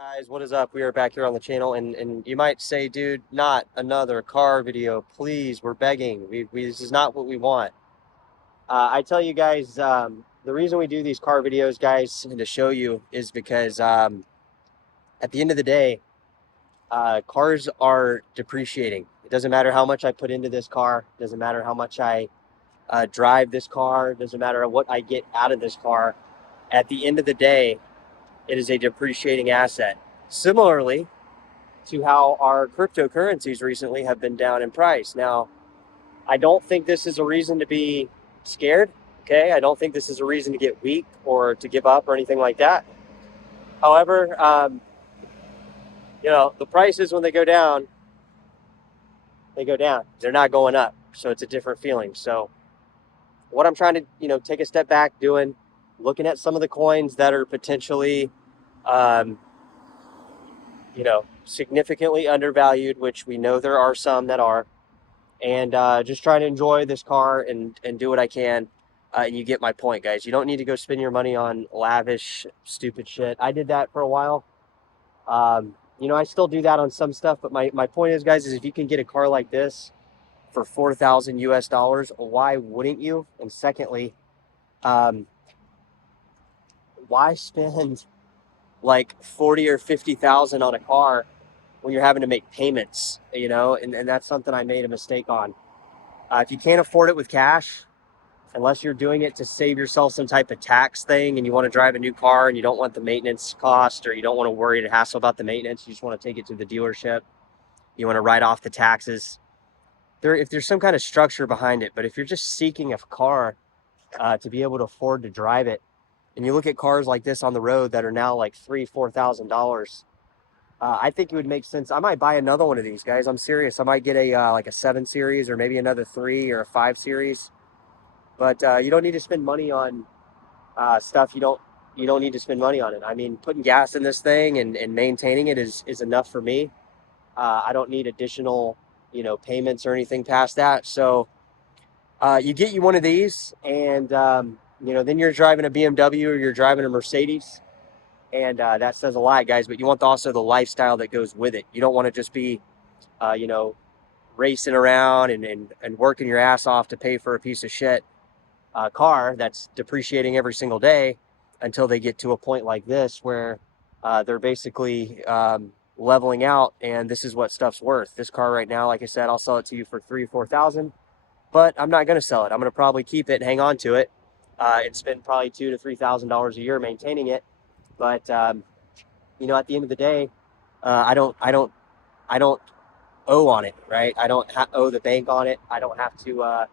Guys, what is up? We are back here on the channel, and you might say, dude, not another car video, please. We're begging. This is not what we want. I tell you guys, the reason we do these car videos, guys, and to show you is because at the end of the day, cars are depreciating. It doesn't matter how much I put into this car. It doesn't matter how much I drive this car. It doesn't matter what I get out of this car. At the end of the day, it is a depreciating asset. Similarly to how our cryptocurrencies recently have been down in price. Now, I don't think this is a reason to be scared. Okay, I don't think this is a reason to get weak or to give up or anything like that. However, the prices when they go down, they go down. They're not going up, so it's a different feeling. So, what I'm trying to take a step back, looking at some of the coins that are potentially um, significantly undervalued, which we know there are some that are, and just trying to enjoy this car and do what I can. And you get my point, guys. You don't need to go spend your money on lavish, stupid shit. I did that for a while. I still do that on some stuff, but my point is, guys, is if you can get a car like this for 4,000 US dollars, why wouldn't you? And secondly, um, why spend like 40 or 50,000 on a car when you're having to make payments, and that's something I made a mistake on. If you can't afford it with cash, unless you're doing it to save yourself some type of tax thing and you want to drive a new car and you don't want the maintenance cost, or you don't want to worry and hassle about the maintenance, you just want to take it to the dealership, you want to write off the taxes, if there's some kind of structure behind it. But if you're just seeking a car to be able to afford to drive it, and you look at cars like this on the road that are now like $3,000-$4,000, I think it would make sense. I might buy another one of these, guys. I'm serious. I might get a like a 7 series or maybe another 3 or a 5 series. But you don't need to spend money on stuff you don't need to spend money on it. I mean, putting gas in this thing and maintaining it is enough for me. I don't need additional payments or anything past that. So you get you one of these, and then you're driving a BMW or you're driving a Mercedes. And that says a lot, guys, but you want also the lifestyle that goes with it. You don't want to just be, uh, you know, racing around and working your ass off to pay for a piece of shit car that's depreciating every single day until they get to a point like this where they're basically leveling out, and this is what stuff's worth. This car right now, like I said, I'll sell it to you for 3,000 or 4,000, but I'm not going to sell it. I'm going to probably keep it and hang on to it and spend probably $2,000 to $3,000 a year maintaining it. But at the end of the day, I don't owe on it, right? I don't owe the bank on it. I don't have to, I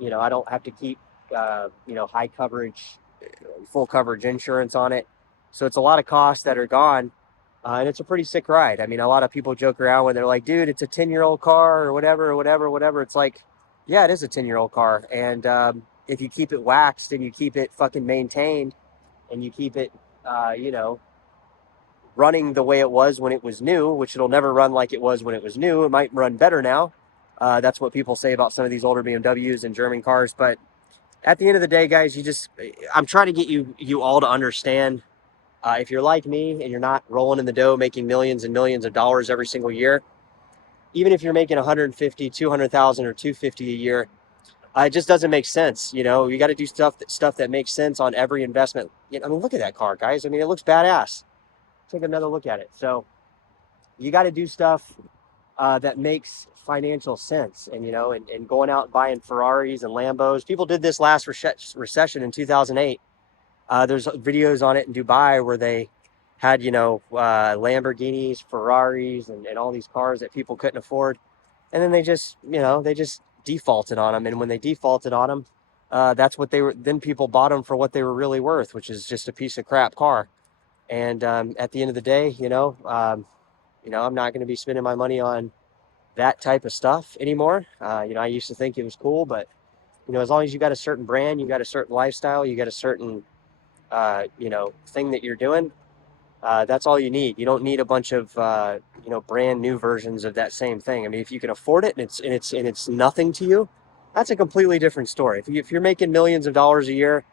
don't have to keep, high coverage, full coverage insurance on it. So it's a lot of costs that are gone, and it's a pretty sick ride. I mean, a lot of people joke around when they're like, "Dude, it's a 10-year-old car," or whatever, or whatever, whatever. It's like, yeah, it is a 10-year-old car, and if you keep it waxed and you keep it fucking maintained and you keep it, uh, you know, running the way it was when it was new, which it'll never run like it was when it was new. It might run better now. That's what people say about some of these older BMWs and German cars. But at the end of the day, guys, I'm trying to get you all to understand. If you're like me and you're not rolling in the dough, making millions and millions of dollars every single year, even if you're making 150, 200,000 or 250 a year, it just doesn't make sense. You got to do stuff that makes sense on every investment. I mean, look at that car, guys. I mean, it looks badass. Take another look at it. So you got to do stuff that makes financial sense. And going out and buying Ferraris and Lambos. People did this last recession in 2008. There's videos on it in Dubai where they had, Lamborghinis, Ferraris, and all these cars that people couldn't afford. And then they just defaulted on them. And when they defaulted on them, that's what they were. Then people bought them for what they were really worth, which is just a piece of crap car. And at the end of the day, I'm not going to be spending my money on that type of stuff anymore. I used to think it was cool, but as long as you got a certain brand, you got a certain lifestyle, you got a certain, thing that you're doing, that's all you need. You don't need a bunch of, brand new versions of that same thing. I mean, if you can afford it and it's nothing to you, that's a completely different story. If you're making millions of dollars a year,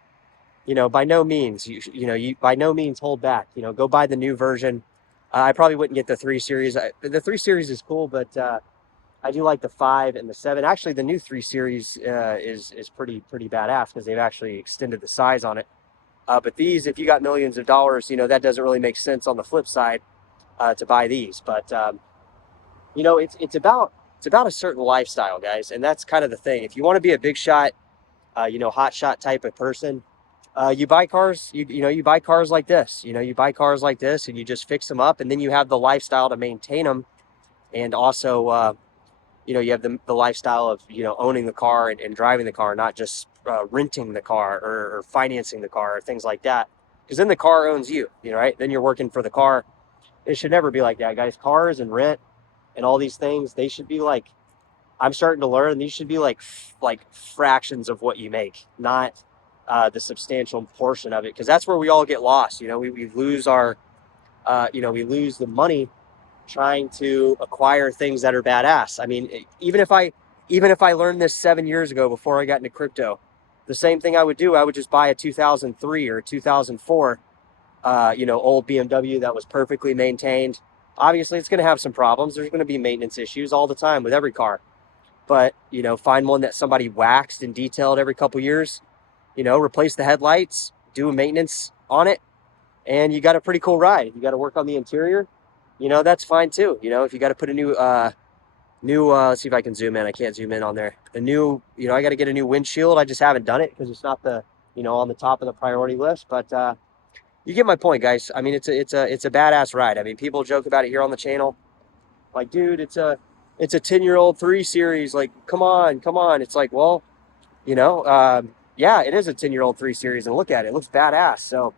by no means, you by no means hold back. Go buy the new version. I probably wouldn't get the 3 Series. The 3 Series is cool, but I do like the 5 and the 7. Actually, the new 3 Series is pretty badass because they've actually extended the size on it. But these, if you got millions of dollars, that doesn't really make sense on the flip side to buy these. But it's about a certain lifestyle, guys, and that's kind of the thing. If you want to be a big shot, hot shot type of person, you buy cars. You buy cars like this. You buy cars like this, and you just fix them up, and then you have the lifestyle to maintain them, and also you have the lifestyle of owning the car and driving the car, not just renting the car or financing the car or things like that. Because then the car owns you, right? Then you're working for the car. It should never be like that, guys. Cars and rent and all these things, they should be like, I'm starting to learn, these should be like fractions of what you make, not the substantial portion of it, because that's where we all get lost. We lose our, we lose the money trying to acquire things that are badass. I mean, even if I learned this 7 years ago before I got into crypto, the same thing I would do. I would just buy a 2003 or a 2004, old BMW that was perfectly maintained. Obviously, it's going to have some problems. There's going to be maintenance issues all the time with every car. But, find one that somebody waxed and detailed every couple years, replace the headlights, do a maintenance on it, and you got a pretty cool ride. You got to work on the interior, that's fine too. If you got to put a let's see if I can zoom in. I can't zoom in on there. I got to get a new windshield. I just haven't done it because it's not on the top of the priority list. But you get my point, guys. I mean, it's a badass ride. I mean, people joke about it here on the channel. Like, dude, it's a 10-year-old 3 Series. Like, come on. It's like, well, yeah, it is a 10-year-old 3 Series, and look at it. It looks badass. So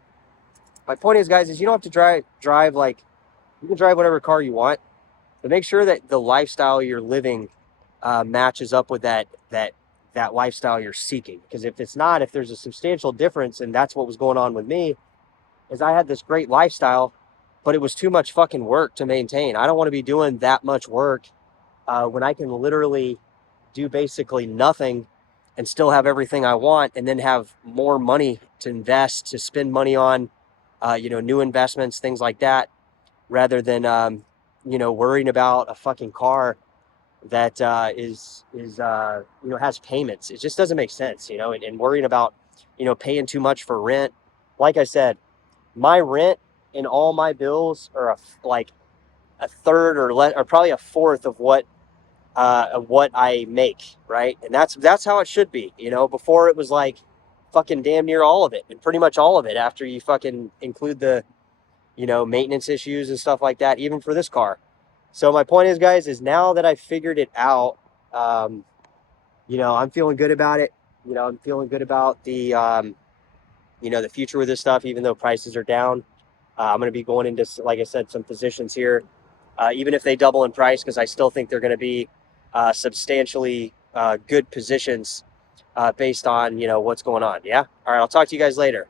my point is, guys, is you don't have to drive like, you can drive whatever car you want, but make sure that the lifestyle you're living matches up with that lifestyle you're seeking. Because if there's a substantial difference, and that's what was going on with me, is I had this great lifestyle, but it was too much fucking work to maintain. I don't want to be doing that much work when I can literally do basically nothing and still have everything I want, and then have more money to invest, to spend money on, new investments, things like that, rather than, worrying about a fucking car that has payments. It just doesn't make sense, and worrying about, paying too much for rent. Like I said, my rent and all my bills are like a third or probably a fourth of what I make, right? And that's how it should be. Before it was like fucking damn near all of it, and pretty much all of it after you fucking include the, maintenance issues and stuff like that, even for this car. So my point is, guys, is now that I've figured it out, I'm feeling good about it. I'm feeling good about the future with this stuff, even though prices are down. I'm going to be going into, like I said, some positions here, even if they double in price, because I still think they're going to be substantially good positions based on, what's going on. Yeah. All right. I'll talk to you guys later.